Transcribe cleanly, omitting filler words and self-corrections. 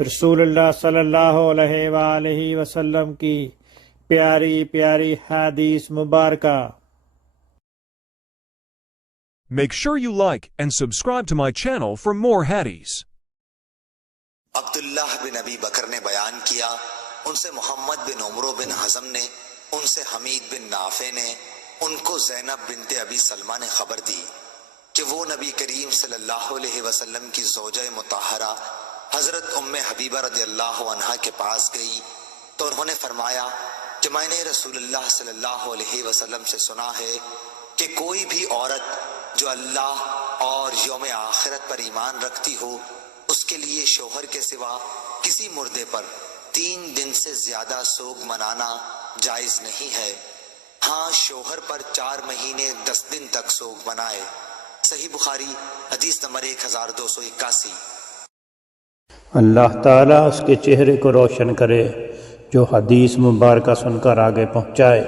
رسول اللہ صلی اللہ علیہ وآلہ وسلم کی پیاری پیاری حدیث مبارکہ۔ Make sure you like and subscribe to my channel for more hadiths. عبداللہ بن ابی بکر نے بیان کیا، ان سے محمد بن عمرو بن حزم نے، ان سے حمید بن نافع نے، ان کو زینب بنت ابی سلمہ نے خبر دی کہ وہ نبی کریم صلی اللہ علیہ وسلم کی زوجہ مطہرہ حضرت ام حبیبہ رضی اللہ عنہا کے پاس گئی تو انہوں نے فرمایا کہ میں نے رسول اللہ صلی اللہ علیہ وسلم سے سنا ہے کہ کوئی بھی عورت جو اللہ اور یوم آخرت پر ایمان رکھتی ہو، اس کے لیے شوہر کے سوا کسی مردے پر 3 دن سے زیادہ سوگ منانا جائز نہیں ہے، ہاں شوہر پر 4 مہینے 10 دن تک سوگ منائے۔ صحیح بخاری حدیث نمبر 1281۔ اللہ تعالیٰ اس کے چہرے کو روشن کرے جو حدیث مبارکہ سن کر آگے پہنچائے۔